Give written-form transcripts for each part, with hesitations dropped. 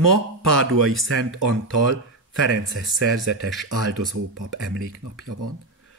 Ma Páduai Szent Antal ferences szerzetes áldozópap emléknapja van.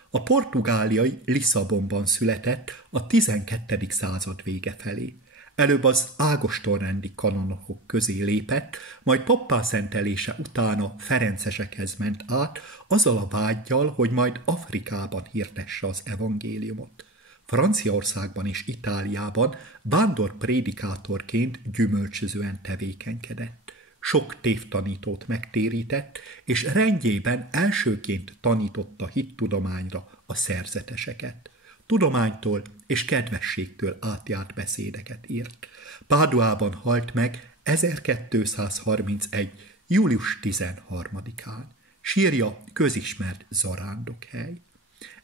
A portugáliai Lisszabonban született a 12. század vége felé. Előbb az ágostonrendi kanonokok közé lépett, majd pappá szentelése után a ferencesekhez ment át, azzal a vággyal, hogy majd Afrikában hirdesse az evangéliumot. Franciaországban és Itáliában vándor prédikátorként gyümölcsözően tevékenykedett. Sok tévtanítót megtérített, és rendjében elsőként tanította hittudományra a szerzeteseket. Tudománytól és kedvességtől átjárt beszédeket írt. Páduában halt meg 1231. július 13-án. Sírja közismert zarándokhely.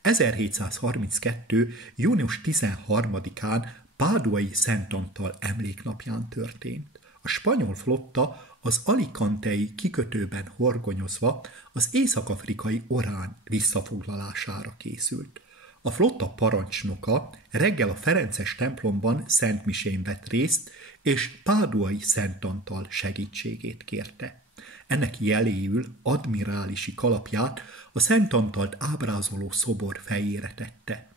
1732. június 13-án Páduai Szent Antal emléknapján történt. A spanyol flotta az alicantei kikötőben horgonyozva az észak-afrikai Orán visszafoglalására készült. A flotta parancsnoka reggel a ferences templomban szentmisén vett részt, és Páduai Szent Antal segítségét kérte. Ennek jeléül admirálisi kalapját a Szent Antalt ábrázoló szobor fejére tette.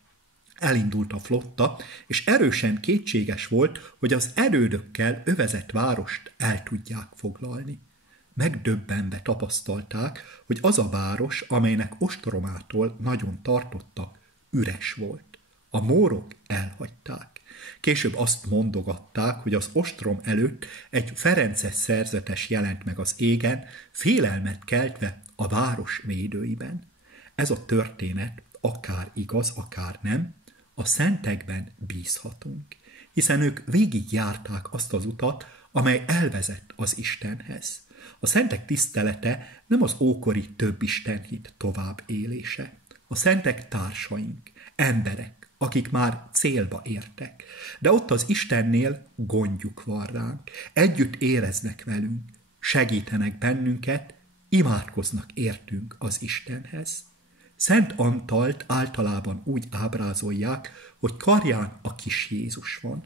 Elindult a flotta, és erősen kétséges volt, hogy az erődökkel övezett várost el tudják foglalni. Megdöbbenve tapasztalták, hogy az a város, amelynek ostromától nagyon tartottak, üres volt. A mórok elhagyták. Később azt mondogatták, hogy az ostrom előtt egy ferences szerzetes jelent meg az égen, félelmet keltve a város védőiben. Ez a történet akár igaz, akár nem, a szentekben bízhatunk, hiszen ők végigjárták azt az utat, amely elvezet az Istenhez. A szentek tisztelete nem az ókori több istenhit tovább élése. A szentek társaink, emberek, akik már célba értek, de ott az Istennél gondjuk van ránk, együtt éreznek velünk, segítenek bennünket, imádkoznak értünk az Istenhez. Szent Antalt általában úgy ábrázolják, hogy karján a kis Jézus van.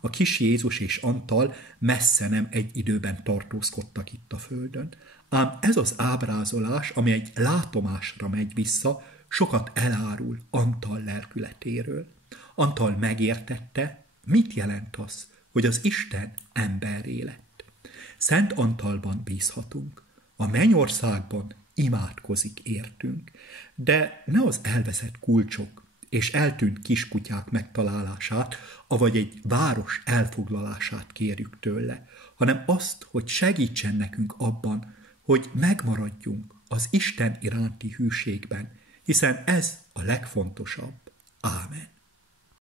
A kis Jézus és Antal messze nem egy időben tartózkodtak itt a földön, ám ez az ábrázolás, ami egy látomásra megy vissza, sokat elárul Antal lelkületéről. Antal megértette, mit jelent az, hogy az Isten emberré lett. Szent Antalban bízhatunk, a mennyországban imádkozik értünk, de ne az elveszett kulcsok és eltűnt kiskutyák megtalálását, avagy egy város elfoglalását kérjük tőle, hanem azt, hogy segítsen nekünk abban, hogy megmaradjunk az Isten iránti hűségben, hiszen ez a legfontosabb. Ámen.